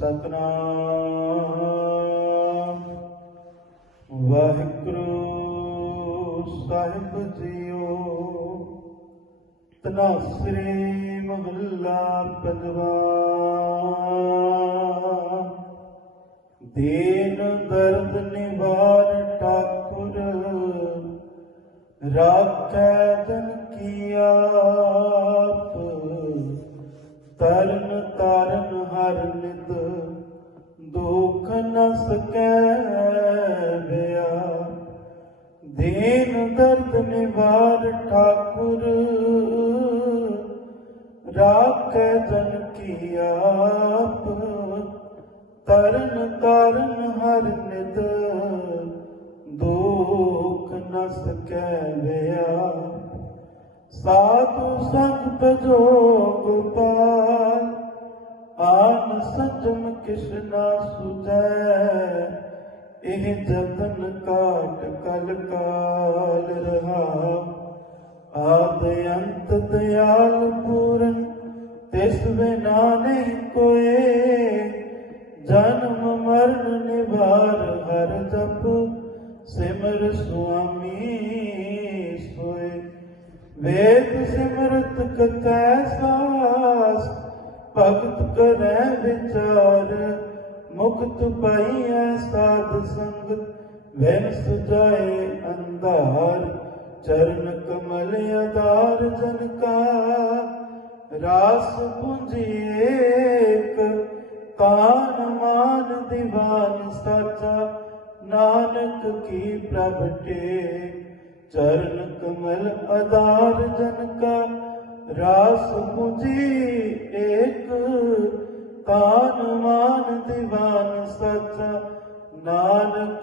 ਸਤਨਾਮ। ਵਾਹਿਗੁਰੂ ਸਾਹਿਬ ਜੀਓ, ਤਨਾਸਰੇ ਮਹੱਲਾ ਪੰਜਵਾ ਦੀਨ ਦਰਦ ਨਿਵਾਰ ਠਾਕੁਰ, ਰਾਖੈ ਜਨ ਕੀ ਆਪ ਤਰਨ ਦੇਨ ਦਰਦ ਨਿਵਾਰ ਠਾਕੁਰ, ਰਾਖੈ ਜਨ ਕੀ ਆਪ, ਤਰਨ ਤਾਰਨ ਹਰ ਨਿਤ, ਦੁਖ ਨ ਸਕੈ ਬਿਆ ਸਾਧੂ ਸੰਗ ਭਜੋ ਗੋਪਾਲ, ਆਨ ਸੰਜਮ ਕਿਸ਼ਨਾ ਸੁਜੈ ਇਹ ਜਤਨ ਕਾਟ ਕਲ ਕਾਲ ਰਹਾ। ਆਦ ਅੰਤ ਦਿਆਲ ਪੂਰਨ, ਤਿਸ ਬਿਨਾ ਨਹੀਂ ਕੋਏ। ਜਨਮ ਮਰਨ ਨਿਵਾਰ ਹਰ ਜਪ, ਸਿਮਰ ਸੁਆਮੀ ਸੋਏ। ਵੇਦ ਸਿਮਰਤ ਕਥੈ ਸਾਸ, ਭਗਤ ਕਰੈ ਵਿਚਾਰ। ਮੁਕਤ ਪਾਈਐ ਸਾਧ ਸੰਗ ਵੈਨ ਸੁਜਾਏ ਅੰਧਾਰ, ਚਰਨ ਕਮਲ ਆਧਾਰ ਜਨ ਕਾ। ਰਾਸ ਪੁੰਜੀਏਕ ਕਾਨ ਮਾਨ ਦੀਵਾਨ ਸਾਚਾ। ਨਾਨਕ ਕੀ ਪ੍ਰਭ ਟੇਕ, ਚਰਨ ਕਮਲ ਅਧਾਰ ਜਨ ਕਾ। ਰਾਸ ਪੁਜੀ ਏਕ ਕਾਨ ਮਾਨ